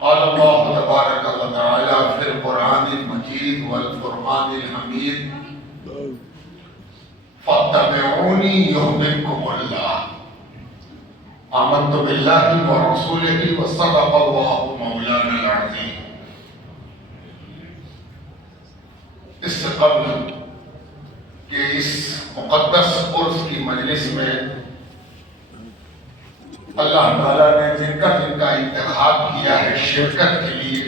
قال اللہ تبارک و تعالی فی القرآن المجید والفرقان الحمید فاتبعونی یحببکم اللہ آمنت باللہ ورسولہ وصدق اللہ مولانا العظیم۔ اس سے قبل کہ اس مقدس عرس کی مجلس میں اللہ تعالیٰ نے جن کا انتخاب کیا ہے شرکت کے لیے،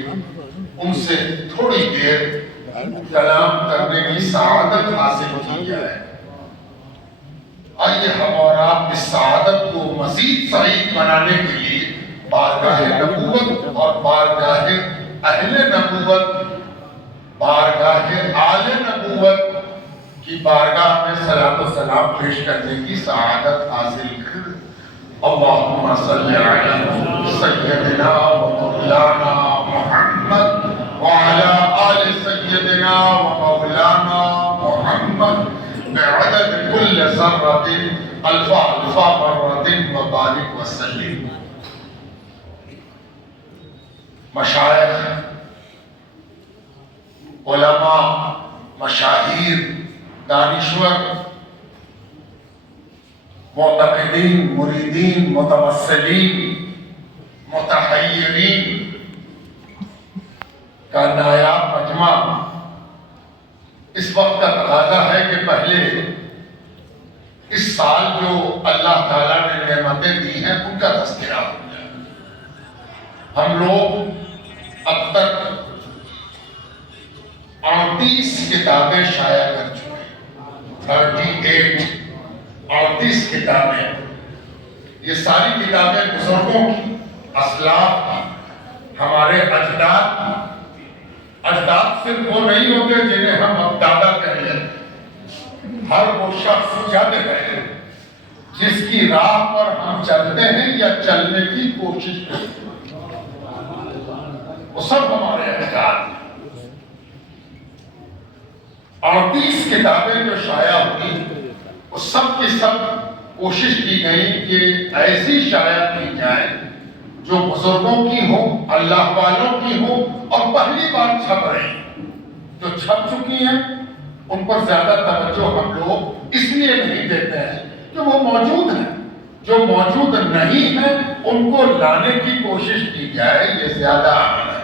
ان سے تھوڑی دیر کلام کرنے کی سعادت حاصل کی جائے۔ آئیے ہم اور آپ اس سعادت کو مزید سعید بنانے کے لیے بارگاہ نبوت اور بارگاہ اہل نبوت، بارگاہ آل نبوت کی بارگاہ میں صلاۃ و سلام پیش کرنے کی سعادت حاصل کر۔ اللہم صلی علی سیدنا و مولانا محمد وعلی آل سیدنا و مولانا محمد بعدد کل ذرۃ الف الف مرۃ وبارک وسلم۔ مشائخ، علماء، مشاہیر، دانشور، معتقدین، مریدین، متوسلین، متحیرین کا نایاب مجمع اس وقت کا تقاضا ہے کہ پہلے اس سال جو اللہ تعالیٰ نے نعمتیں دی ہیں ان کا تذکرہ ہو جائے۔ ہم لوگ اب تک 38 کتابیں شائع کر چکے ہیں، 38 کتابیں۔ یہ ساری کتابیں بزرگوں کی، اسلاف کی، ہمارے اجداد کی۔ اجداد صرف وہ نہیں ہوتے جنہیں ہم اب دادا کہہ لیں، ہر وہ شخص جد ہے جس کی راہ پر ہم چلتے ہیں یا چلنے کی کوشش کرتے ہیں، وہ سب ہمارے اجداد ہیں۔ 38 کتابیں جو شائع ہوئی، وہ سب کی سب کوشش کی گئی کہ ایسی شائع کی جائے جو بزرگوں کی ہو، اللہ والوں کی ہو اور پہلی بار چھپ رہی۔ جو چھپ چکی ہیں ان پر زیادہ توجہ ہم لوگ اس لیے نہیں دیتے ہیں کہ وہ موجود ہیں، جو موجود نہیں ہیں ان کو لانے کی کوشش کی جائے، یہ زیادہ اہم ہے۔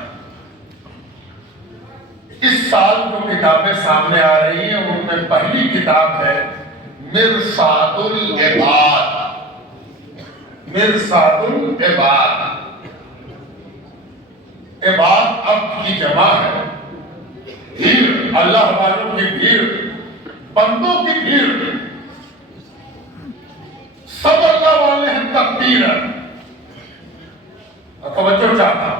اس سال جو کتابیں سامنے آ رہی ہیں ان میں پہلی کتاب ہے مرصاد العباد۔ مرصاد العباد، عباد عبد کی جمع ہے، بھیڑ، اللہ والوں کی بھیڑ، بندوں کی بھیڑ، سب اللہ والے ہیں، تقدیر ہے۔ توجہ چاہتا،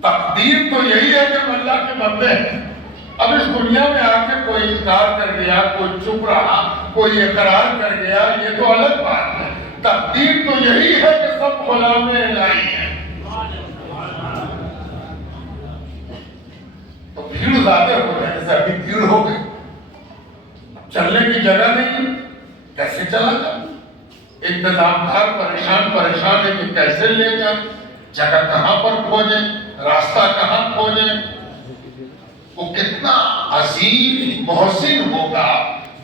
تقدیر تو یہی ہے کہ ہم اللہ کے بندے ہیں۔ اب اس دنیا میں آ کے کوئی انکار کر گیا، کوئی چپ رہا، کوئی اقرار کر گیا، یہ تو الگ بات ہے۔ تقدیر تو یہی ہے کہ سب غلام الہی ہیں۔ تو بھیڑ زیادہ ہو گئے، جیسے ابھی بھیڑ ہو گئی، چلنے کی جگہ نہیں، کیسے چلا جائے؟ انتظام کار پریشان ہے کہ کیسے لے جائیں، جگہ کہاں پر کھوجیں، راستہ کہاں کھوجیں۔ وہ کتنا عظیم محسن ہوگا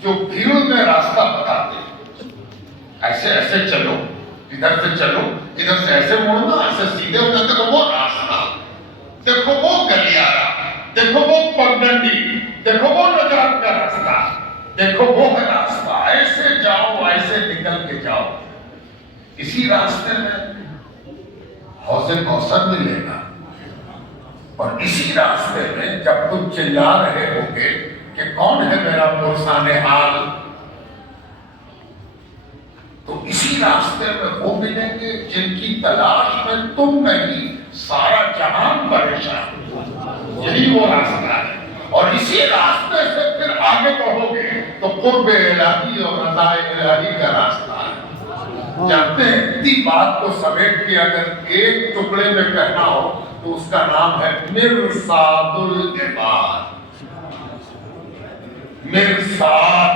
جو بھیڑ میں راستہ بتاتے، ایسے ایسے چلو، ادھر سے چلو، ادھر سے ایسے مڑنا، ایسے سیدھے ہو جاتے، دیکھو وہ راستہ، دیکھو وہ گلیارہ، دیکھو وہ پگڈنڈی، دیکھو وہ نجات کا راستہ، دیکھو وہ ہے راستہ، ایسے جاؤ، ایسے نکل کے جاؤ۔ اسی راستے میں حوض کوثر ملے گا، اور اسی راستے میں جب تم چلا رہے ہوگے کہ کون ہے میرا پرسان حال، تو اسی راستے میں وہ ملیں گے جن کی تلاش میں تم نہیں، سارا جہان پریشان۔ یہی وہ راستہ ہے، اور اسی راستے سے پھر آگے بڑھو گے تو قرب الہی اور رضا الہی کا راستہ ہے۔ جانتے ہیں اتنی بات کو سمیٹ کے اگر ایک ٹکڑے میں کہنا ہو تو اس کا نام ہے مرصاد العباد۔ مرصاد،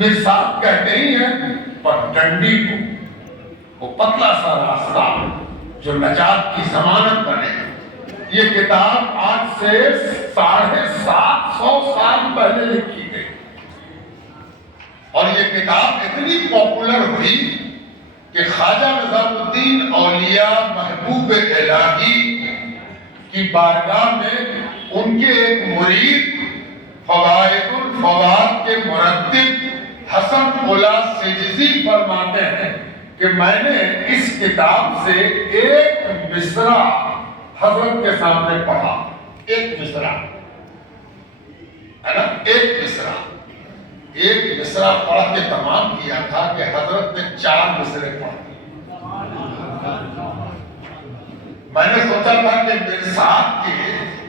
مرصاد کہتے ہی ہیں پر ڈنڈی کو، وہ پتلا سا راستہ جو نجات کی ضمانت بنے. یہ کتاب آج سے 750 سال پہلے لکھی گئی اور یہ کتاب اتنی پاپولر ہوئی کہ خواجہ نظام الدین اولیاء محبوب الہی کی بارگاہ میں ان کے ایک مرید فوائد الفوائد کے مرتب حسن قلعہ سجزی فرماتے ہیں کہ میں نے اس کتاب سے ایک مصرع حضرت کے سامنے پڑھا. ایک مصرع ہے نا, ایک مصرع پڑھ کے تمام کیا تھا کہ حضرت نے 4 مصرے پڑھ دیے. میں نے سوچا تھا کہ میرے ساتھ کے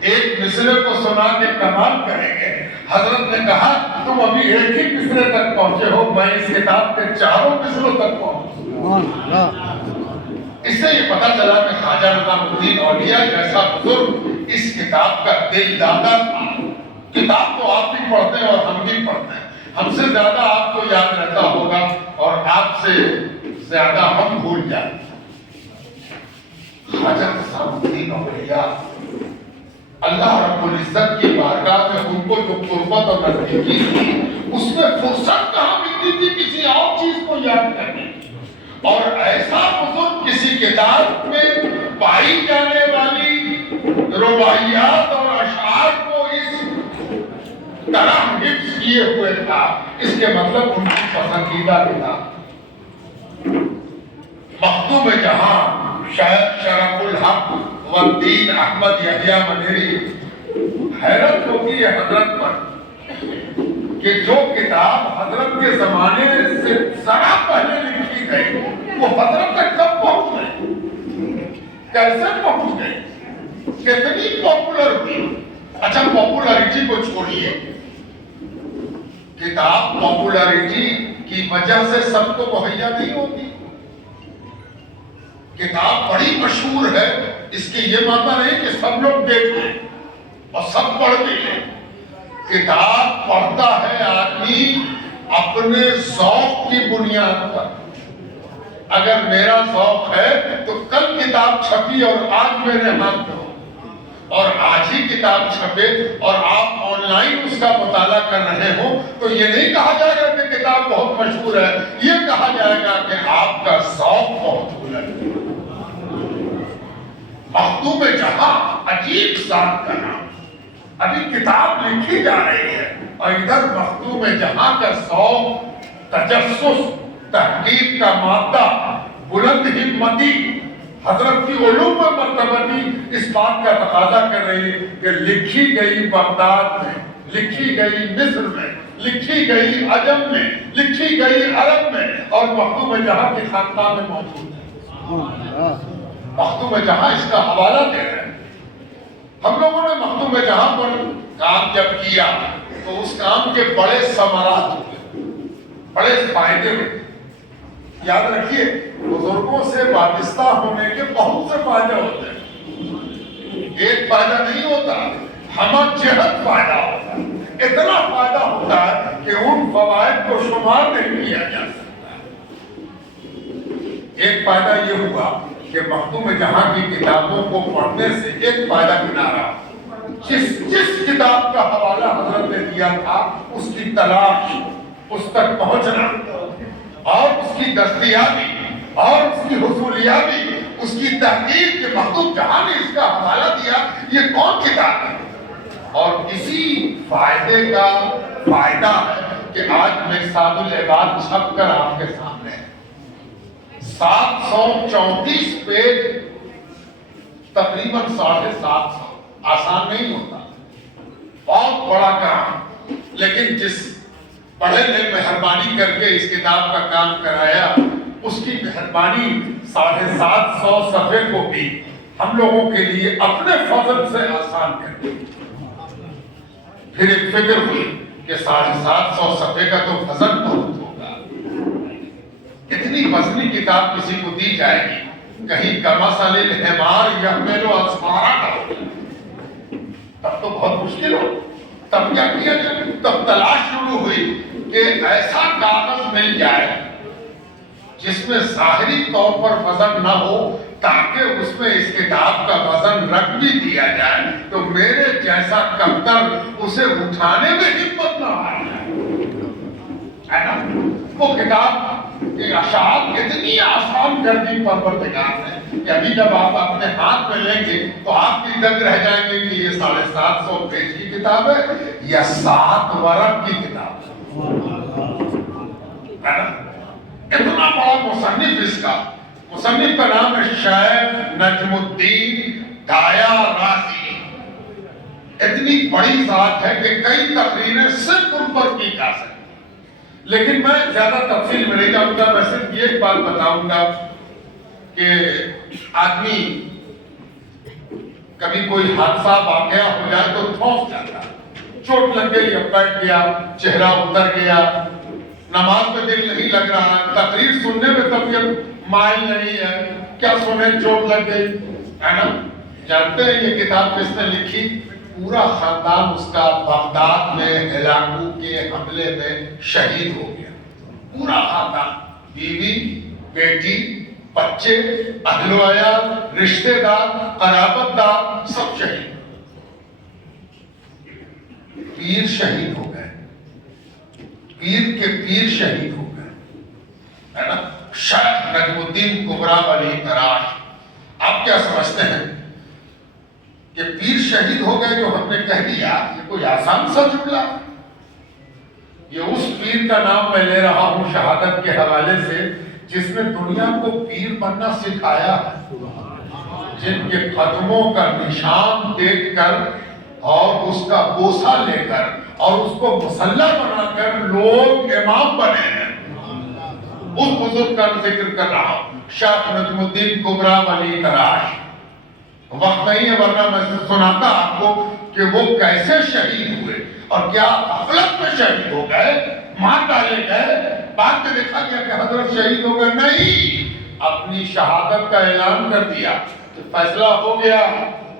ایک مصرے کو سنا کے کمال کریں گے. حضرت نے کہا تم ابھی ایک ہی مصرے تک پہنچے ہو, میں اس کتاب کے 4 مصروں تک پہنچا. اس سے یہ پتا چلا کہ خواجہ نظام الدین اولیاء جیسا بزرگ اس کتاب کا دل دادا تھا. کتاب تو آپ بھی پڑھتے ہیں اور ہم بھی پڑھتے ہیں, ہم سے زیادہ آپ کو یاد رہتا ہوگا اور آپ سے زیادہ ہم بھول جاتے ہیں. خواجہ نظام الدین اولیاء اللہ رب العزت کی بارگاہ میں ان کو جو قربت اور نزدیکی تھی, اس میں فرصت کہاں ملتی تھی کسی اور چیز کو یاد کرنے. اور ایسا بزرگ کسی کتاب میں پائی جانے والی رباعیات اور اشعار کو اس طرح حفظ کیے ہوئے تھا, اس کے مطلب ان کی پسندیدہ کتاب. مخدوم جہاں شرف الحق والدین احمد یحییٰ منیری. حیرت ہوتی ہے حضرت پر کہ جو کتاب حضرت کے زمانے سے ذرا پہلے لکھی گئی وہ حضرت تک کب پہنچ گئی, کیسے پہنچ گئی, کتنی پاپولر ہوئی. اچھا پاپولرٹی کو چھوڑیے, کتاب پاپولرٹی کی وجہ سے سب کو مہیا نہیں ہوتی. کتاب بڑی مشہور ہے, اس کی یہ معنی نہیں کہ سب لوگ دیکھ لیں اور سب پڑھ بھی لیں. کتاب پڑھتا ہے آدمی اپنے ذوق کی بنیاد پر. اگر میرا ذوق ہے تو کل کتاب چھپی اور آج میرے ہاتھ میں ہو, اور آج ہی کتاب چھپے اور آپ آن لائن اس کا مطالعہ کر رہے ہو, تو یہ نہیں کہا جائے گا کہ کتاب بہت مشہور ہے, یہ کہا جائے گا کہ آپ کا ذوق بہت بلند ہے. مخدوم جہاں عجیب ذات کا نام. ابھی کتاب لکھی جا رہی ہے اور ادھر مخدوم جہاں کا ذوق, تجسس, تحقیق کا مادہ, بلند ہمتی, حضرت کی علوم و مرتبتی اس بات کا تقاضا کر رہی ہے کہ لکھی گئی بغداد میں, لکھی گئی مصر میں, لکھی گئی عجم میں, لکھی گئی عرب میں, اور مخدوم جہاں کی خانقاہ میں موجود ہے. مخدوم جہاں اس کا حوالہ دے رہے ہیں. ہم لوگوں نے مخدوم جہاں پر کام جب کیا تو اس کام کے بڑے ثمرات ہوئے, بڑے فائدے ہوئے. یاد رکھیے بزرگوں سے وابستہ ہونے کے بہت سے فائدے ہوتے ہیں, ایک فائدہ نہیں ہوتا, ہمہ جہت فائدہ ہوتا ہے. اتنا فائدہ ہوتا ہے کہ ان فوائد کو شمار نہیں کیا جا سکتا. ایک فائدہ یہ ہوا کہ مخدوم جہاں کی کتابوں کو پڑھنے سے ایک فائدہ ملا رہا, جس کتاب کا حوالہ حضرت نے دیا تھا اس کی تلاش, اس تک پہنچنا اور اس کی دستیابی اور اس کی حصولیابی, اس کی تحقیق کہ مخدوم جہاں نے اس کا حوالہ دیا یہ کون کتاب ہے. اور اسی فائدے کا فائدہ ہے کہ آج مرصاد العباد چھپ کر آپ کے سامنے ہے. 734 پیج, تقریباً 750. آسان نہیں ہوتا, بہت بڑا کام, لیکن جس بڑے نے مہربانی کر کے اس کتاب کا کام کرایا اس کی مہربانی 750 صفحے کو بھی ہم لوگوں کے لیے اپنے فضل سے آسان کر دی. پھر ایک فکر ہوئی کہ 750 صفحے کا تو وزن بہت ہوگا, اتنی وزنی کتاب کسی کو دی جائے گی, کہیں کمثل الحمار یحمل اسفارا نہ ہو, تب تو بہت مشکل ہو. تب کیا کیا جائے, تب تلاش شروع ہوئی کہ ایسا کاغذ مل جائے جس میں ظاہری طور پر وزن نہ ہو تاکہ اس میں اس کتاب کا وزن رکھ بھی دیا جائے تو میرے جیسا کمتر اسے اٹھانے میں ہمت نہ آ جائے نا۔ وہ کتاب کی اشعار اتنی آسان کر دی پروردگار نے کہ ابھی جب آپ اپنے ہاتھ میں لیں گے تو آپ بھی دنگ رہ جائیں گے کہ یہ 750 پیج کی کتاب ہے یا 7 ورق کی کتاب ہے نا۔ اتنا بڑا مصنف اس کا، مصنف کا نام ہے شیخ نجم الدین دایا رازی۔ اتنی بڑی ذات ہے کہ کئی تقریریں صرف ان پر کی جا سکتی، لیکن میں زیادہ تفصیل میں نہیں جاؤں گا۔ میں صرف یہ ایک بات بتاؤں گا کہ آدمی کبھی کوئی حادثہ واقعہ ہو جائے تو خوف جاتا ہے، چوٹ لگ گئی یا بیٹھ گیا، چہرہ اتر گیا، نماز میں دل نہیں لگ رہا، تقریر سننے میں طبیعت مائل نہیں ہے، کیا سنے چوٹ لگ گئی ہے نا۔ جانتے ہیں یہ کتاب کس نے لکھی؟ پورا خاندان اس کا بغداد میں ہلاکو کے حملے میں شہید ہو گیا، پورا خاندان، بیوی، بیٹی، بچے، اہل و عیال، رشتہ دار، قرابت دار، سب شہید۔ پیر شہید ہو گئے، پیر کے پیر شہید ہو گئے ہے نا۔ شیخ نجم الدین کبریٰ ولی تراش، آپ کیا سمجھتے ہیں کہ پیر شہید ہو گئے جو ہم نے کہہ دیا یہ کوئی آسان سا جملہ؟ یہ اس پیر کا نام میں لے رہا ہوں شہادت کے حوالے سے جس نے دنیا کو پیر بننا سکھایا ہے، جن کے قدموں کا نشان دیکھ کر اور اس کا بوسہ لے کر اور اس کو مسلح بنا کر لوگ امام بنے ہیں۔ اس بزرگ کا ذکر کر رہا ہوں، شیخ نجم الدین کبریٰ ولی تراش۔ وقت نہیں ہے ورنہ میں سناتا آپ کو کہ وہ کیسے شہید ہوئے اور کیا غفلت میں شہید ہو گئے، مار ڈالے گئے، بعد میں دیکھا گیا کہ حضرت شہید ہو گئے، نہیں، اپنی شہادت کا اعلان کر دیا کہ فیصلہ ہو گیا،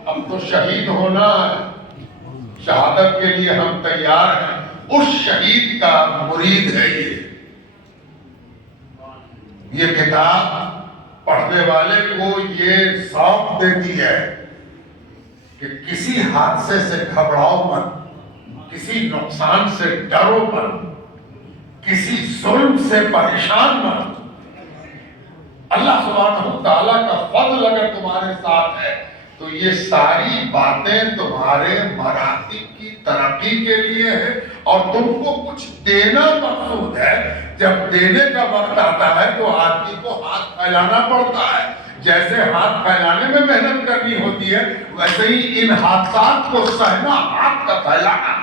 اب تو شہید ہونا ہے، شہادت کے لیے ہم تیار ہیں۔ اس شہید کا مرید ہے یہ کتاب پڑھنے والے کو یہ ذوق دیتی ہے کہ کسی حادثے سے گھبراؤ مت، کسی نقصان سے ڈرو مت، کسی ظلم سے پریشان مت۔ اللہ سبحانہ وتعالیٰ کا فضل اگر تمہارے ساتھ ہے تو یہ ساری باتیں تمہارے مراتب کی ترقی کے لیے ہے اور تم کو کچھ دینا مقصود ہے۔ جب دینے کا وقت آتا ہے تو آدمی کو ہاتھ پھیلانا پڑتا ہے، جیسے ہاتھ پھیلانے میں محنت کرنی ہوتی ہے ویسے ہی ان حادثات کو سہنا ہاتھ کا پھیلانا۔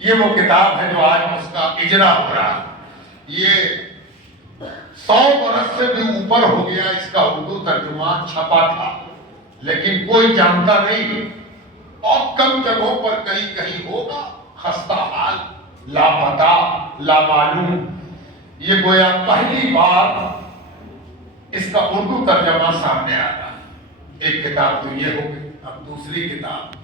یہ وہ کتاب ہے جو آج اس کا اجرا ہو رہا ہے۔ یہ 100 برس سے بھی اوپر ہو گیا اس کا اردو ترجمہ چھپا تھا، لیکن کوئی جانتا نہیں، اور کم جگہوں پر کہیں کہیں ہوگا، خستہ حال، لاپتہ، لامعلوم۔ یہ گویا پہلی بار اس کا اردو ترجمہ سامنے آ رہا ہے۔ ایک کتاب تو یہ ہو گئی، اب دوسری کتاب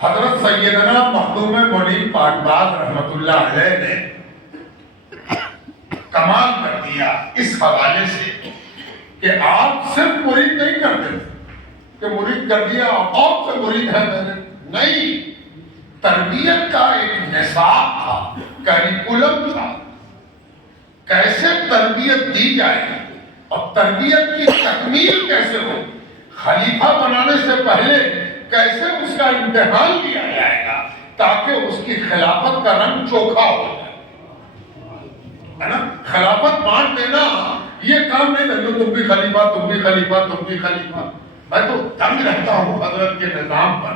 حضرت سیدنا مخدوم منیر پاکباز رحمت اللہ علیہ نے کمال کر دیا اس حوالے سے کہ آپ صرف مرید نہیں کرتے کہ مرید کر دیا آپ سے مرید ہے میرے، نہیں، تربیت کا ایک نصاب تھا، کریکولم تھا، کیسے تربیت دی جائے اور تربیت کی تکمیل کیسے ہو، خلیفہ بنانے سے پہلے کیسے اس کا امتحان لیا جائے گا تاکہ اس کی خلافت کا رنگ چوکھا ہو جائے ہے نا۔ خلافت بانٹ دینا یہ کام نہیں ہے، تم بھی خلیفہ، تم بھی خلیفہ، تم بھی خلیفہ۔ میں تو دنگ رہتا ہوں حضرت کے نظام پر۔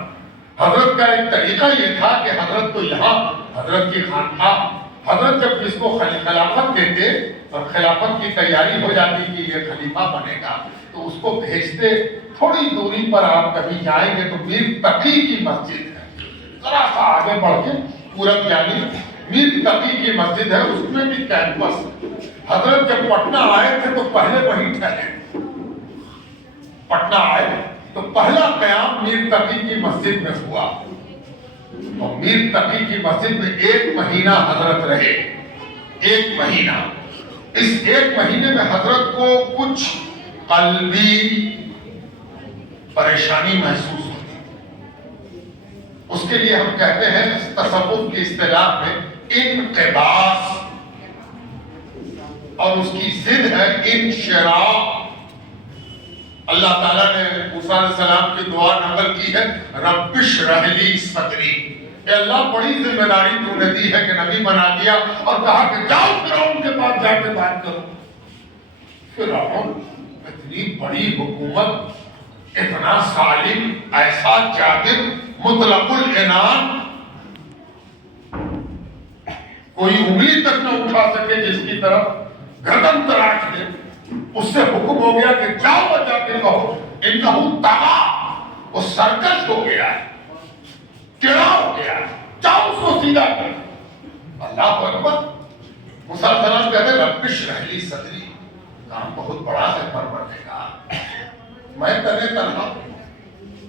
حضرت کا ایک طریقہ یہ تھا کہ حضرت تو یہاں حضرت کی خانقاہ، حضرت جب اس کو خلافت دیتے اور خلافت کی تیاری ہو جاتی کہ یہ خلیفہ بنے گا تو اس کو بھیجتے، تھوڑی دوری پر آپ کبھی جائیں گے تو میر تقی کی مسجد ہے، ذرا سا آگے بڑھ کے پورب جانب میر تقی کی مسجد ہے، اس میں بھی کیمپس۔ حضرت جب پٹنہ آئے تھے تو پہلے وہیں ٹھہرے، پٹنہ آئے تو پہلا قیام میر تقی کی مسجد میں ہوا اور میر تقی کی مسجد میں 1 مہینہ حضرت رہے، 1 مہینہ۔ اس ایک مہینے میں حضرت کو کچھ قلبی پریشانی محسوس ہوتی، اس کے لیے ہم کہتے ہیں تصوف کی اصطلاح میں انقباض، اور اس کی ضد ہے انشراح۔ اللہ تعالیٰ نے موسیٰ علیہ السلام کی دعا نقل کی ہے، رب اشرح لی صدری، اے اللہ بڑی ذمہ داری تو نے دی ہے کہ نبی بنا دیا اور کہا کہ جاؤ فرعون کے پاس جا کے بات کرو۔ فرعون اتنی بڑی حکومت، اتنا ظالم، ایسا جابر، مطلق العنان، کوئی انگلی تک نہ اٹھا سکے جس کی طرف گردن تراش دے، اس سے حکم ہو گیا کہ جاؤ اور جا کے کہو انہو طغا، وہ سرکش ہو گیا ہے، ٹیڑھا ہو گیا ہے، جاؤ اس کو سیدھا کر۔ اللہ اکبر۔ موسیٰ علیہ السلام کہتے ہیں رب اشرح لی صدری، کام بہت بڑا ہے پروردگار، میں تنے تنہا ہوں،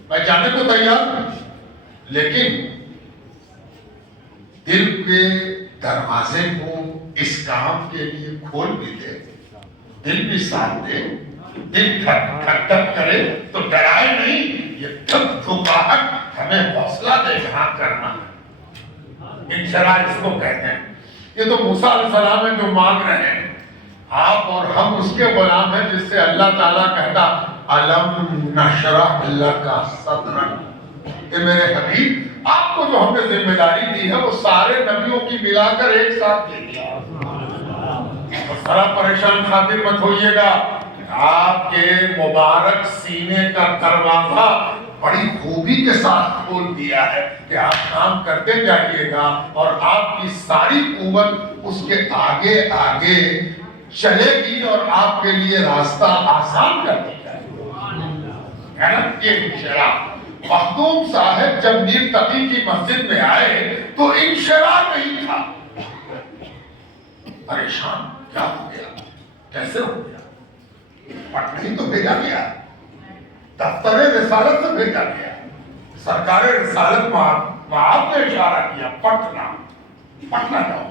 میں جانے کو تیار ہوں، لیکن دل کے دروازے کو اس کام کے لیے کھول بھی دے، دل بھی ساتھ دے، دل دھک دھک کرے تو ڈرائے نہیں، یہ دھک دھکاہٹ ہمیں حوصلہ دے جہاں کرنا ہے۔ انشراح اس کو کہتے ہیں۔ یہ تو موسیٰ علیہ السلام ہے جو مانگ رہے ہیں، آپ اور ہم اس کے غلام ہیں جس سے اللہ تعالیٰ کہتا الم نشرح لک صدرک، کہ میرے حبیب آپ کو جو ہم نے ذمہ داری دی ہے وہ سارے نبیوں کی ملا کر ایک ساتھ دے دیا، اور ذرا پریشان خاطر مت ہوئیے گا، آپ کے مبارک سینے کا دروازہ بڑی خوبی کے ساتھ کھول دیا ہے کہ آپ کام کرتے جائیے گا اور آپ کی ساری قوت اس کے آگے آگے چلے گی اور آپ کے لیے راستہ آسان کر دی جائے گا۔ یہ انشراح۔ مخدوم صاحب جب میر تقی کی مسجد میں آئے تو انشراح نہیں تھا، پریشان، کیا ہو گیا، کیسے ہو گیا؟ پٹنہ تو بھیجا گیا، دفتر رسالت سے بھیجا گیا، سرکار رسالت معاذ نے اشارہ کیا پٹنہ جاؤ،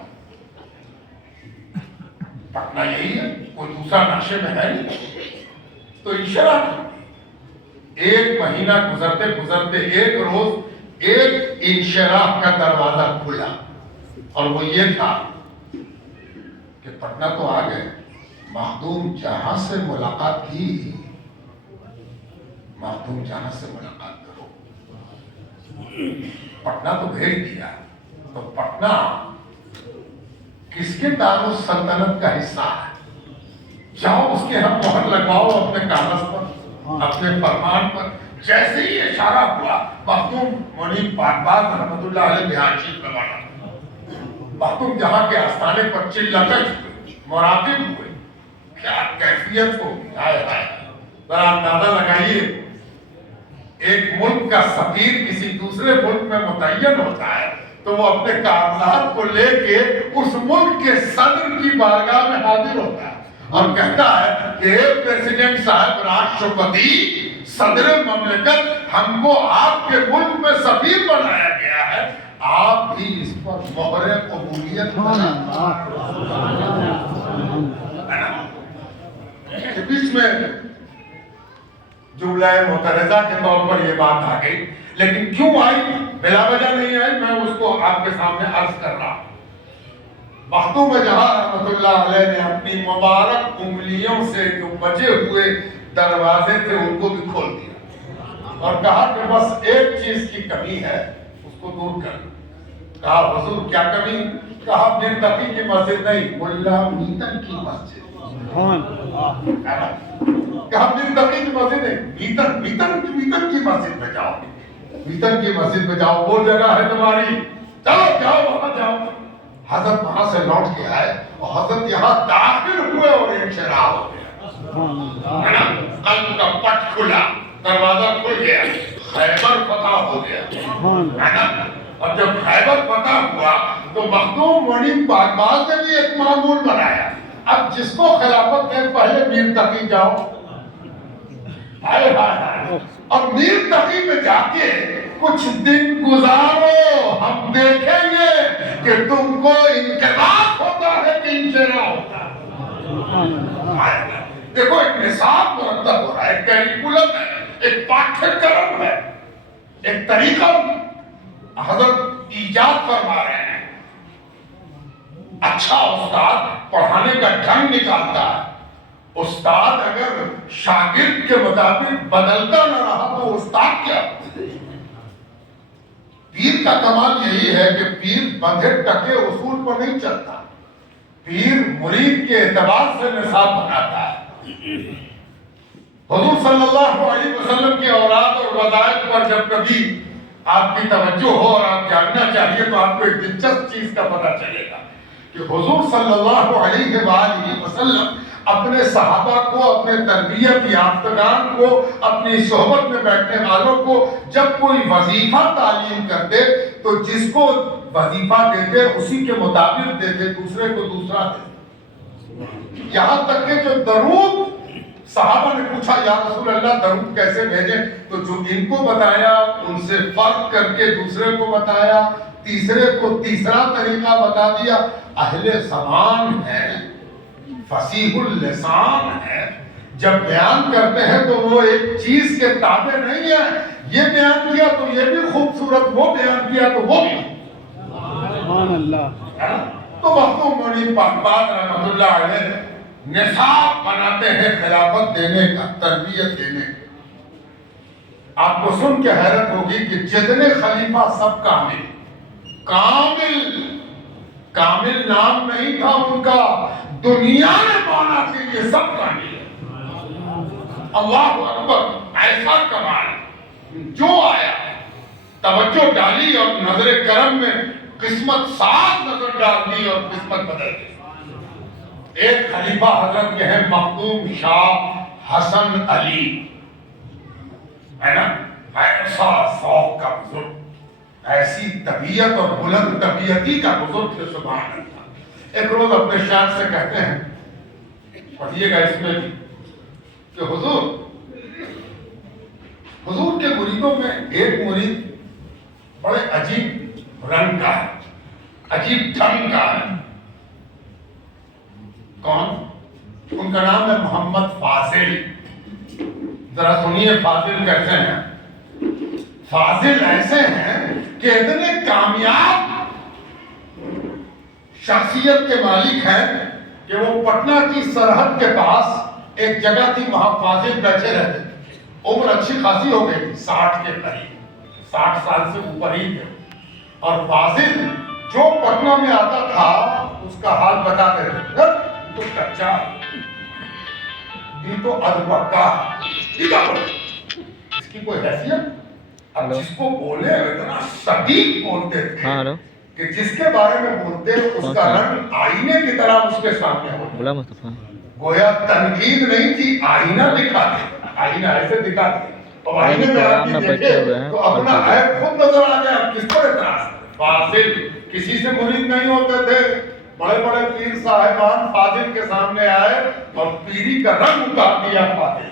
پٹنہ یہی ہے، کوئی دوسرا نقشے میں ہے نہیں۔ تو انشراح کی ایک مہینہ گزرتے گزرتے ایک روز ایک انشراح کا دروازہ کھلا، اور وہ یہ تھا کہ پٹنہ تو آ گئے، مخدوم جہاں سے ملاقات کی، مخدوم جہاں سے ملاقات کرو، پٹنہ تو بھیج دیا، تو پٹنہ کس کے دارالسلطنت کا حصہ ہے؟ جاؤ اس کے ہم مہر لگاؤ اپنے کاغذ پر، اپنے فرمان پر۔ جیسے ہی اشارہ ہوا، مخدوم منیب پاکباز رحمۃ اللہ علیہ بہانشی کروانا، مخدوم جہاں کے آستانے پر چلکش ہوئے، مراقب ہوئے، کیا کیفیت ہو، ذرا اندازہ لگائیے، ایک ملک کا سفیر کسی دوسرے ملک میں متعین ہوتا ہے تو وہ اپنے کاغذات کو لے کے اس ملک کے صدر کی بارگاہ میں حاضر ہوتا ہے اور کہتا ہے کہ پریزیڈنٹ صاحب، راشٹرپتی، صدر مملکت، ہم کو آپ کے ملک میں سفیر بنایا گیا ہے، آپ بھی اس پر مہر قبولیت کے بیچ میں جملہ معترضہ کے طور پر یہ بات آ گئی، لیکن کیوں آئی؟ بلا وجہ نہیں آئی، میں اس کو آپ کے سامنے عرض کر رہا ہوں۔ مخدوم جہاں رحمۃ اللہ علیہ نے اپنی مبارک انگلیوں سے جو بچے ہوئے دروازے تھے ان کو بھی کھول دیا اور کہا کہ بس ایک چیز کی کمی ہے، اس کو دور کر۔ کہا حضور کیا کمی؟ کہا میر تقی کی مسجد نہیں، ملا میتن کی مسجد۔ کہا میر تقی کی مسجد ہے، میتن کی مسجد میں جاؤ، میتن کی مسجد میں جاؤ، وہ جگہ ہے تمہاری، جاؤ وہاں جاؤ۔ حضرت وہاں سے لوٹ کے آئے اور حضرت یہاں داخل ہوئے اور انشراح ہو گیا، قلب کا پٹ کھلا، دروازہ کھل گیا، خیبر فتح ہو گیا۔ اور جب خیبر فتح ہوا تو مخدوم منیب پاکباز نے بھی ایک معمول بنایا، اب جس کو خلافت دے پہلے میر تقی جاؤ، اور میر تقی میں جا کے کچھ دن گزارو، ہم دیکھیں گے کہ تم کو انقلاب ہوتا ہے کہ انشراح ہوتا ہے۔ دیکھو ایک نصاب مرتب ہو رہا ہے، ایک کیریکولم ہے، ایک پاٹھیہ کرم ہے، ایک طریقہ حضرت ایجاد فرما رہے ہیں۔ اچھا استاد پڑھانے کا ڈھنگ نکالتا ہے۔ استاد اگر شاگرد کے مطابق بدلتا نہ رہا تو استاد کیا؟ پیر کا کمال یہی ہے کہ پیر بندھے ٹکے اصول پر نہیں چلتا، پیر مرید کے اعتبار سے نصاب بناتا ہے۔ حضور صلی اللہ علیہ وسلم کی اولاد اور وظائف پر جب کبھی آپ کی توجہ ہو اور آپ جاننا چاہیے تو آپ کو ایک دلچسپ چیز کا پتہ چلے گا کہ حضور صلی اللہ علیہ وآلہ وسلم اپنے صحابہ کو، اپنے تربیت یافتگان کو، اپنی صحبت میں بیٹھنے والوں کو جب کوئی وظیفہ تعلیم کرتے تو جس کو وظیفہ دیتے اسی کے مطابق دیتے، دوسرے کو دوسرا دیتے۔ یہاں تک کہ جو درود، صحابہ نے پوچھا یا رسول اللہ درود کیسے بھیجیں، تو جو ان کو بتایا ان سے فرق کر کے دوسرے کو بتایا، تیسرے کو تیسرا طریقہ بتا دیا۔ اہل زبان ہے، فصیح اللسان ہے، جب بیان کرتے ہیں تو وہ ایک چیز کے تابع نہیں ہے، یہ بیان کیا تو یہ بھی خوبصورت، وہ بیان کیا تو وہ بھی۔ سبحان اللہ۔ تو وقتوں مولوی پاکباز رحمۃ اللہ علیہ نصاب بناتے ہیں خلافت دینے کا، تربیت دینے کا۔ آپ کو سن کے حیرت ہوگی کہ جتنے خلیفہ سب کامل، کامل نام نہیں تھا ان کا، دنیا نے مانا کہ یہ سب کامل ہے۔ اللہ اکبر، ایسا کمال جو آیا توجہ ڈالی اور نظر کرم میں قسمت ساتھ نظر ڈال دی اور قسمت بدل گئی۔ ایک خلیفہ حضرت کے ہیں مخدوم شاہ حسن علی، ہے نا، ایسا ذوق کا بزرگ، ایسی طبیعت اور بلند طبیعتی کا بزرگ تھے، سبحان اللہ۔ ایک روز اپنے شاعر سے کہتے ہیں، پڑھیے گا اس میں بھی، کہ حضور کے مریدوں میں ایک مرید بڑے عجیب رنگ کا ہے، عجیب ڈھنگ کا ہے۔ کون؟ ان کا نام ہے محمد فاضل۔ ذرا سنیے فاضل کیسے ہیں۔ فاضل ایسے ہیں کہ اتنے کامیاب شخصیت کے مالک ہیں کہ وہ پٹنہ کی سرحد کے پاس ایک جگہ تھی، وہاں فاضل بیٹھے رہتے تھے۔ عمر اچھی خاصی ہو گئی تھی، 60 کے قریب، 60 سال سے اوپر ہی تھے۔ اور فاضل جو پٹنہ میں آتا تھا اس کا حال بتاتے تھے، تو کچا، یہ تو ادپکا، اس کی کوئی حیثیت، اب جس کو بولے اتنا سٹیک بولتے تھے کہ جس کے بارے میں بولتے اس کا رنگ آئینے کی طرح اس کے سامنے ہوتا، گویا تنقید نہیں تھی، آئینہ دکھاتے، آئینہ ایسے دکھاتے، اور آئینے میں آپ کی دیکھے تو اپنا عیب خود نظر آ جائے، اب کس پر اعتراض؟ فاضل کسی سے مرید نہیں ہوتے تھے، بڑے بڑے پیر صاحبان فاضل کے سامنے آئے اور پیری کا رنگ اتار دیا فاضل،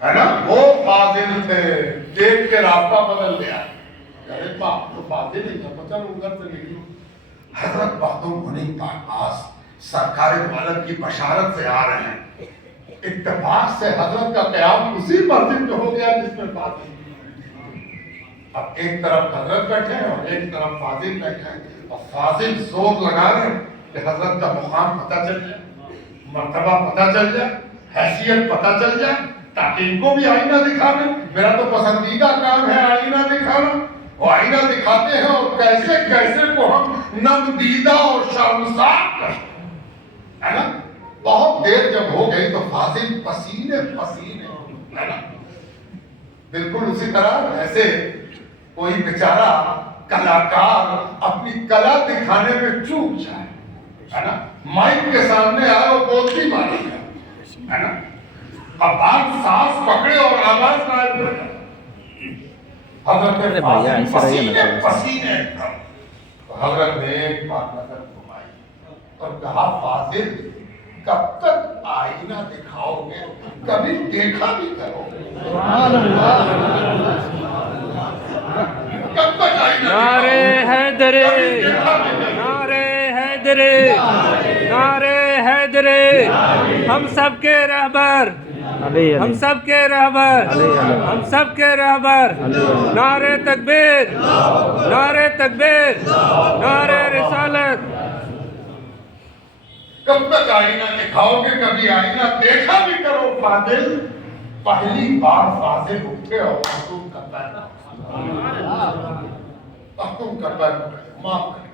ہے نا، وہ فاضل تھے، دیکھ کے رابطہ بدل گیا، ارے باپ تو فاضل ہی تھا، پتہ ادھر سے نکلو۔ حضرت مخدوم غنی پاکباز سرکار عالم کی بشارت سے آ رہے ہیں، اتفاق سے حضرت کا قیام اسی مسجد میں ہو گیا جس میں فاضل۔ اب ایک طرف حضرت بیٹھے ہیں اور ایک طرف فاضل بیٹھے ہیں، اور فاضل زور لگا رہے ہیں کہ حضرت کا مقام پتہ چل جائے، مرتبہ پتہ چل جائے، حیثیت پتہ چل جائے، تاکہ ان کو بھی آئینہ دکھا دیں۔ میرا تو پسندیدہ کام ہے آئینہ دکھانا، وہ آئینہ دکھاتے ہیں اور کیسے کیسے کو ہم نمدیدہ اور شرمسار کرتے ہیں، ہے نا۔ بہت دیر جب ہو گئی تو فاضل پسینے پسینے، ہے نا، بالکل اسی طرح ایسے کوئی بیچارہ کلاکار اپنی کلا دکھانے میں چوک جائے، ہے نا، مائک کے سامنے آئے اور بولتی ماری ہے نا، اب آپ سانس پکڑے اور آواز غائب ہو جائے۔ حضرت فاضل پسینے پسینے، حضرت نے ایک بات نظر گھمائی اور کہا فاضل کب تک آئینہ دکھاؤ گے، کبھی دیکھا بھی کرو گے، کب تک آئینہ نعرے حیدر، نعرے حیدر، نعرے حیدری، ہم سب کے رہبر، ہم سب کے رہبر، ہم سب کے رہبر، نعرہ تکبیر، نعرہ تکبیر، نعرہ رسالت۔ کب تک آئینہ دکھاؤ گے؟ کبھی آئینہ دیکھا بھی کرو فاضل۔ پہلی بار فاضل اٹھے اور مختوم کا پیر مختوم کا پیر معاف کریں،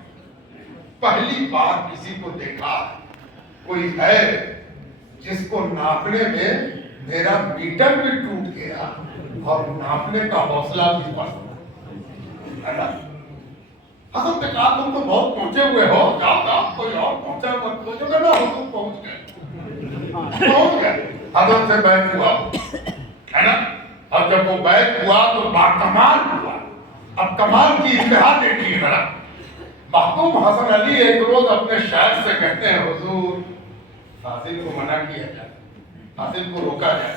پہلی بار کسی کو دیکھا کوئی ہے جس کو ناپنے میں میرا میٹر بھی ٹوٹ گیا اور ناپنے کا حوصلہ بھی پڑا ہے نا؟ حضرت نے کہا تم تو بہت پہنچے ہوئے ہو، جاؤ جاؤ کوئی اور پہنچا ہوا تو جو کہنا حضور پہنچ گئے۔ حضرت سے بیعت ہوا ہے نا، اور جب وہ بیعت ہوا تو باکمال ہوا۔ اب کمال کی انتہا دیکھیے ذرا، مختوم حسن علی ایک روز اپنے شاعر سے کہتے ہیں حضور فاضل کو منع کیا جائے، فاضل کو روکا جائے۔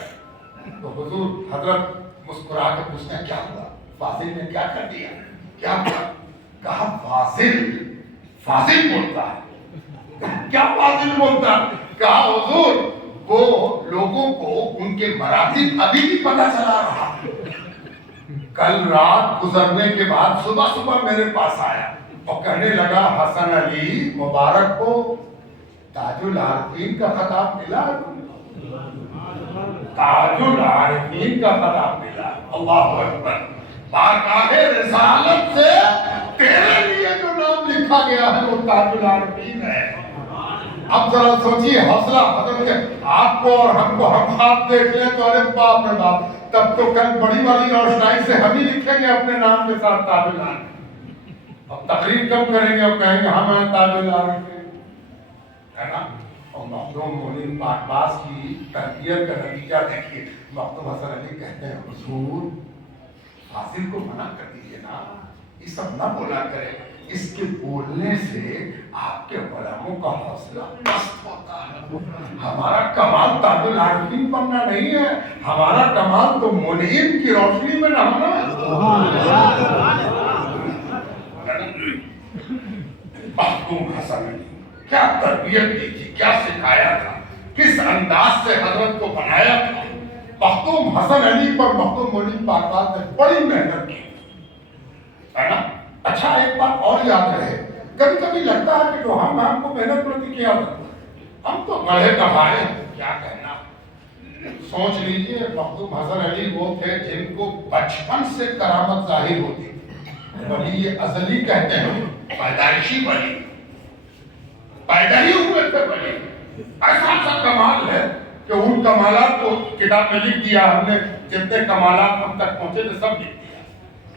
تو حضور حضرت مسکرا کے پوچھتے ہیں کیا ہوا، فاضل نے کیا کر دیا، کیا ہوا؟ کہا فاضل بولتا ہے۔ کیا فاضل بولتا ہے؟ کہا حضور وہ لوگوں کو ان کے مراتب ابھی بھی پتہ چلا رہا، کل رات گزرنے کے بعد صبح صبح میرے پاس آیا اور کہنے لگا حسن علی مبارک ہو، تاج العارفین کا خطاب ملا، تاج العارفین کا خطاب ملا۔ اللہ اکبر، بارگاہ رسالت سے تیرے لیے جو نام لکھا گیا ہے وہ تاج العارفین ہے۔ اب ذرا سوچیے حوصلہ حضرت کے، آپ کو اور ہم کو ہم خواب دیکھ لیں تو ارے باپ رے باپ، تب تو کل بڑی والی روشنائی سے ہم ہی لکھیں گے اپنے نام کے ساتھ تاج العارفین۔ اب تقریر کم کریں گے اور کہیں گے ہم ہیں تاج العارفین، ہے نا؟ اور مخدوم مولوی پاکباز کی تربیت کا نتیجہ دیکھیے، مخدوم حسن علی کہتے ہیں حضور فاضل کو منع کر دیجیے نا، یہ سب نہ بولا کرے، اس کے بولنے سے آپ کے غلاموں کا حوصلہ پست ہوتا ہے۔ ہمارا کمال تاج العارفین بننا نہیں ہے، ہمارا کمال تو منعم کی روشنی میں نہانا ہے۔ مخدوم حسن علی کیا تربیت دی تھی، کیا سکھایا تھا، کس انداز سے حضرت کو بنایا تھا۔ مخدوم حسن علی پر مخدوم مولوی پاکباز نے بڑی محنت کی ہے نا۔ اچھا ایک بات اور یاد رہے، کبھی کبھی لگتا ہے کہ جو ہم کو محنت کرتی کیا ہوتا، ہم تو گڑھے کہائے کیا کہنا۔ سوچ لیجئے مخدوم حسن علی وہ تھے جن کو بچپن سے کرامت ظاہر ہوتی تھی، ولی ازلی کہتے ہیں، پیدائشی ولی، پیدا ہی ہوئے تھے ولی۔ ایسا سا کمال ہے کہ ان کمالات کو کتاب میں لکھ دیا ہم نے، جتنے کمالات ہم تک پہنچے تھے سب لکھ دیا۔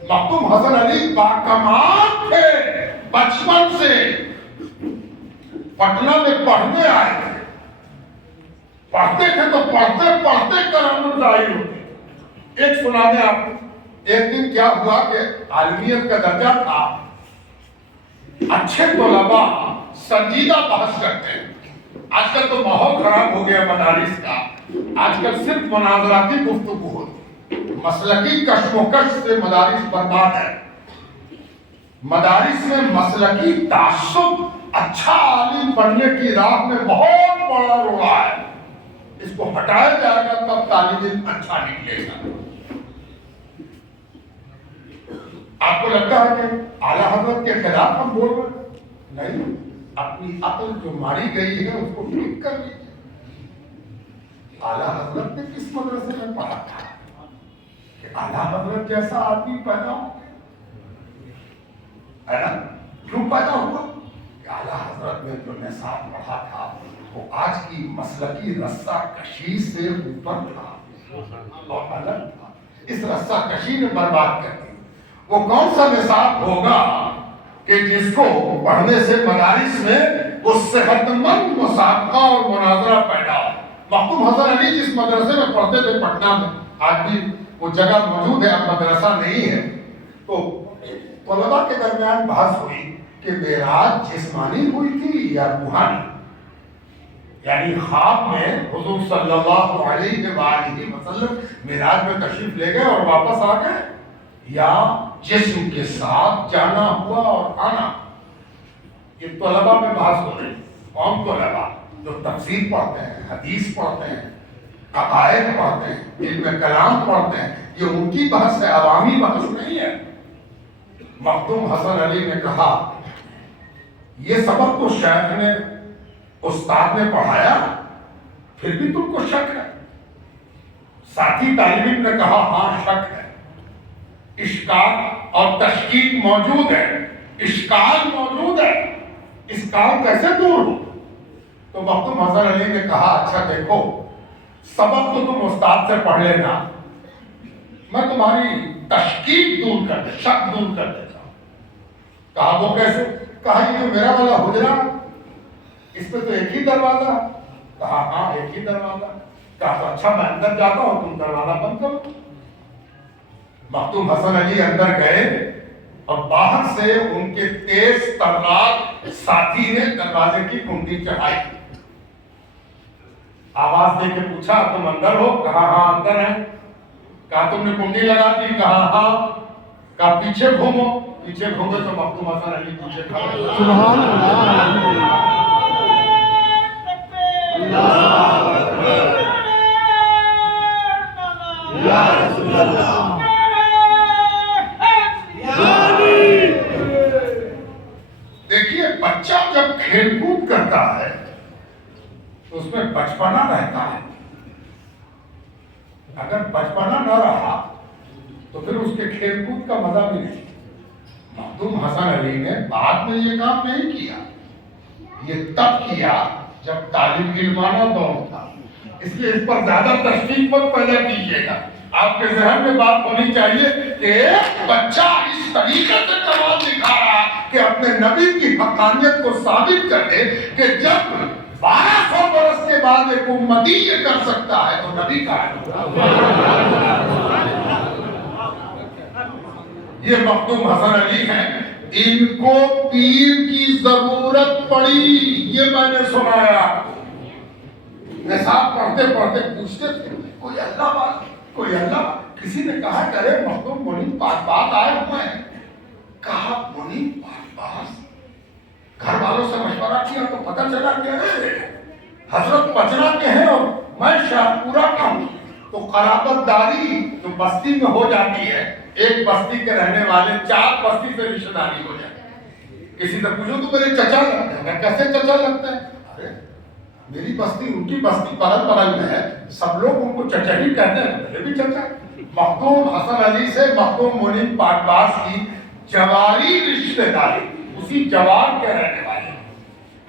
مخدوم حسن علی باکمال تھے، بچپن سے پٹنہ میں پڑھنے آئے تھے، پڑھتے تھے تو پڑھتے پڑھتے کرامت ظاہر ہوتی۔ ایک سنا دیں آپ کو، ایک دن کیا ہوا کہ عالمیت کا درجہ تھا، اچھے طلباء سنجیدہ بحث کرتے ہیں۔ آج کل تو ماحول خراب ہو گیا مدارس کا، آج کل صرف مناظراتی گفتگو ہوتی، مسلکی کشم و کش سے مدارس برباد ہے۔ مدارس میں مسلکی تعصب اچھا عالم بننے کی راہ میں بہت بڑا روڑا ہے، اس کو ہٹایا جائے گا تب طالب علم اچھا نکلے گا۔ آپ کو لگتا ہے کہ اعلیٰ حضرت کے خلاف ہم بول رہے ہیں؟ نہیں، اپنی عقل جو ماری گئی ہے اس کو ٹھیک کر لیجیے۔ اعلیٰ حضرت نے کس مدرسے میں پڑھا تھا کہ اعلیٰ حضرت جیسا آدمی پیدا ہو ہے نا؟ کیوں پیدا ہوا؟ کہ اعلیٰ حضرت نے جو نصاب پڑھا تھا وہ آج کی مسلکی رسہ کشی سے اوپر تھا اور الگ تھا۔ اس رسہ کشی نے برباد کر دی۔ وہ کون سا نصاب ہوگا کہ جس کو پڑھنے سے مدارس میں وہ صحت مند مسابقہ اور مناظرہ پیدا ہو۔ مخدوم حسن علی جس مدرسے میں پڑھتے تھے پٹنہ میں، آج بھی وہ جگہ موجود ہے، اب مدرسہ نہیں ہے، تو طلباء کے درمیان بحث ہوئی کہ معراج جسمانی ہوئی تھی یا روحانی، یعنی خواب میں حضور صلی اللہ علیہ وآلہ وسلم معراج میں تشریف لے گئے اور واپس آ گئے، یا جسم کے ساتھ جانا ہوا اور آنا۔ یہ طلباء میں بحث ہو رہی، کون طلباء؟ جو تفسیر پڑھتے ہیں، حدیث پڑھتے ہیں، عقائد پڑھتے ہیں، علم کلام پڑھتے ہیں، یہ ان کی بحث ہے، عوامی بحث نہیں ہے۔ مخدوم حسن علی نے کہا یہ سبق تو شیخ نے، استاد نے پڑھایا، پھر بھی تم کو شک ہے؟ ساتھی طالب علم نے کہا ہاں شک ہے، اشکال اور تشکیک موجود ہے، اشکال موجود ہے، اشکال کیسے دور ہو؟ تو مخدوم حسن علی نے کہا اچھا دیکھو، سبق تو تم استاد سے پڑھ لینا، میں تمہاری تشکیک دور کر دے، شک دور کر دیتا ہوں۔ کہا وہ کیسے؟ کہا یہ جو میرا والا حجرا، اس پہ تو ایک ہی دروازہ۔ کہا ہاں ایک ہی دروازہ۔ کہا تو اچھا میں اندر جاتا ہوں، تم دروازہ بند کرو۔ مخدوم حسن علی اندر گئے اور باہر سے ان کے تیز ترناک ساتھی نے دروازے کی کنڈی چڑھائی، آواز دے کے پوچھا تم اندر ہو؟ کہا ہاں اندر ہے۔ کہا تم نے کنڈی لگا دی؟ کہا ہاں۔ کہا پیچھے گھومو۔ پیچھے گھومے تو مخدوم حسن علی پیچھے کھڑے۔ سبحان اللہ۔ دیکھیے بچہ جب کھیل کود کرتا ہے تو اس میں بچپنا رہتا ہے، اگر بچپنا نہ رہا تو پھر اس کے کھیل کود کا مزہ بھی نہیں۔ مخدوم حسن علی نے بعد میں یہ کام نہیں کیا، یہ تب کیا جب طالب علمانہ دور تھا، اس لیے اس پر زیادہ تشویش مت پیدا کیجیے گا۔ آپ کے ذہن میں بات ہونی چاہیے کہ ایک بچہ اس طریقے سے کمال دکھا رہا کہ اپنے نبی کی حقانیت کو ثابت کر دے کہ جب 1200 برس کے بعد ایک امتی یہ کر سکتا ہے تو نبی کا ہے۔ یہ مخدوم حسن علی ہیں، ان کو پیر کی ضرورت پڑی، یہ میں نے سنایا۔ نصاب پڑھتے پڑھتے پوچھتے تھے کوئی اللہ والا، کوئی اللہ، کسی نے کہا کہ ارے مخدوم منیب پاک آئے ہوئے ہیں۔ کہا منیب پاک، گھر والوں سے مشورہ کیا تو پتہ چلا کہ حضرت پچنا کے ہیں اور میں شاہ پورا کا ہوں، تو قرابت داری جو بستی میں ہو جاتی ہے، ایک بستی کے رہنے والے 4 بستی سے رشتہ داری ہو جاتی ہے۔ کسی سے پوچھو تو میرے چچا لگتے ہیں، کیسے چچا لگتے ہیں؟ ارے میری بستی ان کی بستی بغل بغل میں ہے، سب لوگ ان کو چچا ہی کہتے ہیں، میرے بھی چچا۔ مخدوم حسن علی سے مخدوم منیب پاکباز کی جواری رشتہ داری، اسی جوار کے رہنے والے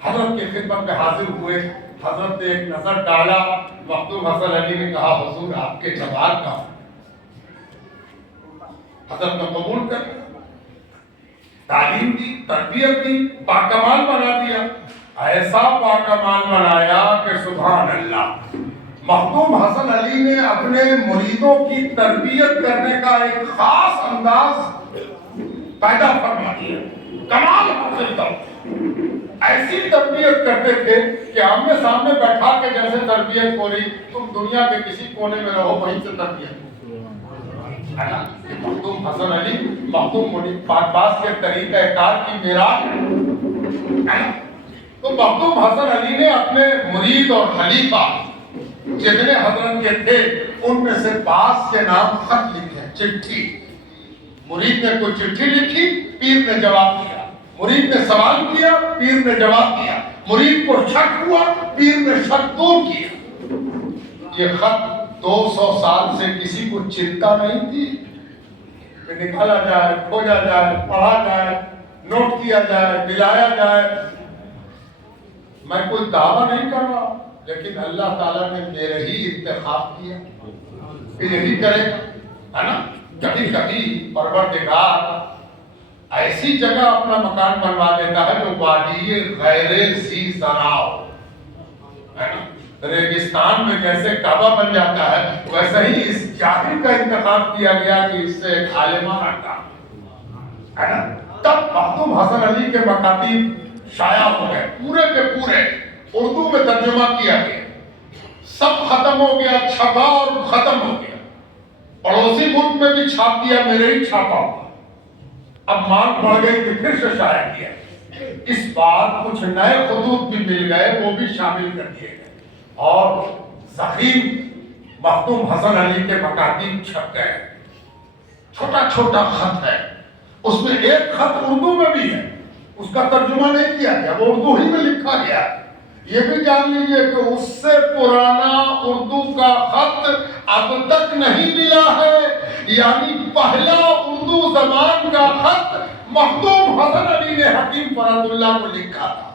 حضرت کی خدمت میں حاضر ہوئے۔ حضرت نے ایک نظر ڈالا، مخدوم حسن علی نے کہا حضور آپ کے جوار کا۔ حضرت نے قبول کر تعلیم دی، تربیت دی، باکمال بنا دیا، ایسا باکمال بنایا کہ سبحان اللہ۔ مخدوم حسن علی نے اپنے مریدوں کی تربیت کرنے کا ایک خاص انداز پیدا فرما دیا، کمال حاصل تھا۔ ایسی تربیت کرتے تھے کہ آمنے سامنے بیٹھا کے جیسے تربیت ہو رہی، تم دنیا کے کسی کونے میں رہو وہیں سے تربیت ہے نا۔ یہ مخدوم حسن علی مخدوم منیب پاکباز کے طریقہ کار کی میراث ہے نا۔ تو مخدوم حسن علی نے اپنے مرید اور خلیفہ جتنے حضرت کے تھے ان میں سے بعض کے نام خط لکھے، چٹھی۔ مرید نے کوئی چٹھی لکھی، پیر نے جواب دیا، مرید نے سوال کیا، پیر نے جواب دیا، مرید کو شک ہوا، پیر نے شک دور کیا۔ یہ خط 200 سال سے کسی کو چنتا نہیں تھی کہ نکالا جائے، کھوجا جائے، پڑھا جائے، نوٹ کیا جائے، ملایا جائے۔ میں کوئی دعویٰ نہیں کر رہا، لیکن اللہ تعالیٰ نے میرے ہی انتخاب کیا کہ یہی کرے گا، ہے نا۔ کبھی کبھی پروردگار ایسی جگہ اپنا مکان بنوا دیتا ہے جو وادی غیر ذی زرع ہے نا۔ ریگستان میں جیسے کعبہ بن جاتا ہے، ویسے ہی اس جاہل کا انتخاب کیا گیا کہ اس سے ایک عالمانہ کام ہے نا۔ تب مخدوم حسن علی کے مکاتیب شائع ہو گئے، پورے کے پورے اردو میں ترجمہ کیا گیا، سب ختم ہو گیا، چھپا اور ختم ہو گیا۔ پڑوسی ملک میں بھی چھاپ دیا، میرے ہی چھاپا ہوا۔ اب مانگ بڑھ گئی کہ پھر سے شائع کیا۔ اس بار کچھ نئے خطوط بھی مل گئے، وہ بھی شامل کر دیے گئے، اور ضخیم مخدوم حسن علی کے مکاتیب چھپ گئے۔ چھوٹا چھوٹا خط ہے، اس میں ایک خط اردو میں بھی ہے، اس کا ترجمہ نہیں کیا گیا، وہ اردو ہی میں لکھا گیا۔ یہ بھی جان لیجئے کہ اس سے پرانا اردو کا خط اب تک نہیں ملا ہے، یعنی پہلا اردو زبان کا خط مخدوم حسن علی نے حکیم فرات اللہ کو لکھا تھا۔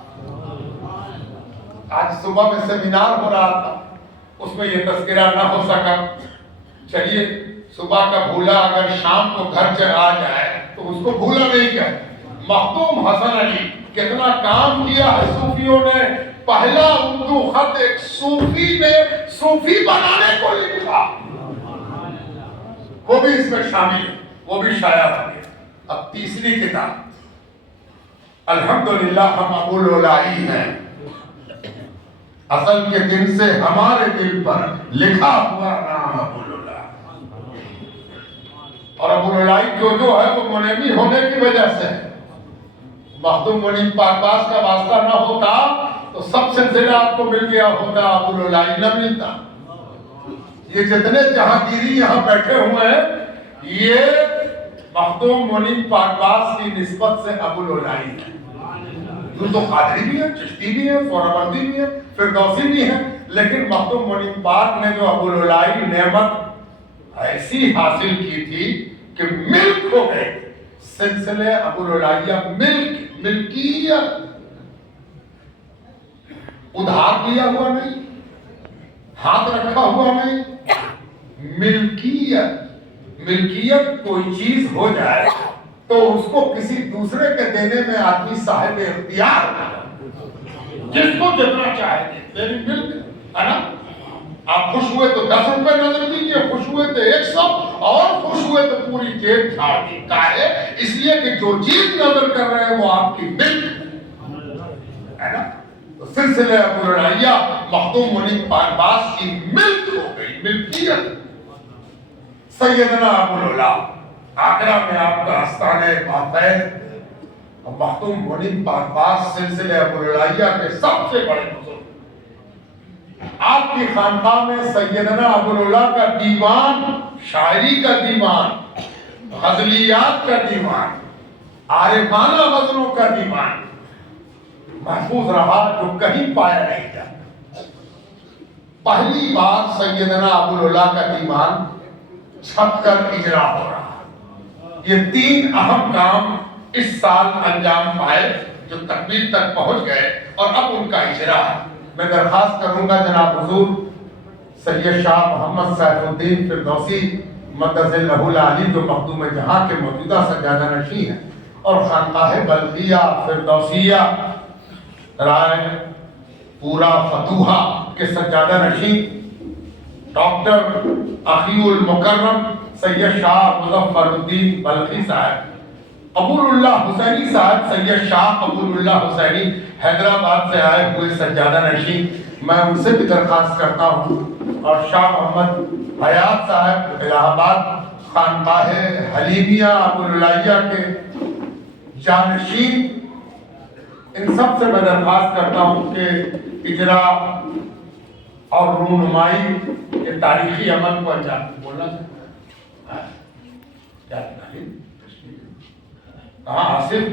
آج صبح میں سیمینار ہو رہا تھا، اس میں یہ تذکرہ نہ ہو سکا، چلیے صبح کا بھولا اگر شام کو گھر آ جائے تو اس کو بھولا نہیں کہتے۔ مخدوم حسن علی کتنا کام کیا ہے صوفیوں نے، پہلا اردو خط ایک صوفی نے صوفی بنانے کو لکھا، وہ بھی اس میں شامل ہے، وہ بھی شائع ہو گیا۔ اب تیسری کتاب، الحمدللہ ہم ابوالعلائی ہیں، اصل کے دن سے ہمارے دل پر لکھا ہوا نام ابوالعلائی، اور ابوالعلائی جو ہے وہ منیمی ہونے کی وجہ سے ہے۔ مخدوم منیم پاکباز کا واسطہ نہ ہوتا تو سب سلسلہ آپ کو مل گیا ہوتا، ابوالعلائی نہ ملتا۔ یہ جتنے جہانگیری یہاں بیٹھے ہوئے ہیں، یہ مخدوم منیم پاکباز کی نسبت سے ابوالعلائی ہے۔ یہ تو قادری بھی ہے، چشتی بھی ہے، سہروردی بھی ہے، فردوسی بھی ہے، لیکن مخدوم منیم پاک نے جو ابوالعلائی نعمت ایسی حاصل کی تھی کہ ملک ہو گئے سلسلے ابوالعلائیہ، ملکیت، ادھار لیا ہوا نہیں، ہاتھ رکھا ہوا نہیں، ملکیت کوئی چیز ہو جائے تو اس کو کسی دوسرے کے دینے میں آدمی صاحب اختیار ہے، جس کو جتنا چاہے دے، میری ملک ہے نا۔ آپ خوش ہوئے تو 10 روپے نظر دیجیے، خوش ہوئے تو 100، اور خوش ہوئے تو پوری جیب جھاڑ دی۔ کاہے؟ اس لیے کہ جو چیز نظر کر رہے ہیں وہ آپ کی ملک ہے نا۔ تو سلسلے ابوالعلائیہ مخدوم منیم پاکباز کی ملک ہو گئی، ملکیت۔ سیدنا ابوالعلا آگرہ میں آپ کا آستانِ بافیض، اور مخدوم منیم پاکباز سلسلے ابوالعلائیہ کے سب سے بڑے بزرگ۔ آپ کی خانقاہ میں سیدنا ابوالعلا کا دیوان، شاعری کا دیوان، غزلیات کا دیوان، عارفانہ غزلوں کا دیوان محفوظ رہا، جو کہیں پایا نہیں جاتا۔ پہلی بار سیدنا ابوالعلا کا دیوان چھپ کر اجرا ہو رہا۔ یہ 3 اہم کام اس سال انجام پائے، جو تکمیل تک پہنچ گئے، اور اب ان کا اجرا ہے۔ میں درخواست کروں گا جناب حضور سید شاہ محمد سیف الدین فردوسی مدظ اللہ العالی، جو مخدوم جہاں کے موجودہ سجادہ نشین ہیں، اور خانقاہ بلخیہ فردوسیہ رائے پورا فتوحہ کے سجادہ نشین ڈاکٹر اخی المکرم سید شاہ مظفر الدین بلخی صاحب، قبول اللہ حسینی صاحب، سید شاہ قبول اللہ حسینی حیدرآباد سے آئے ہوئے سجادہ نشین، میں ان سے بھی درخواست کرتا ہوں، اور شاہ محمد حیات صاحب الہ آباد خانقاہ حلیمیہ ابوالعلائیہ کے جانشین، ان سب سے میں درخواست کرتا ہوں کہ اجرا اور رونمائی کے تاریخی عمل کو انجام بولنا چاہتا ہے۔ کہاں آصف؟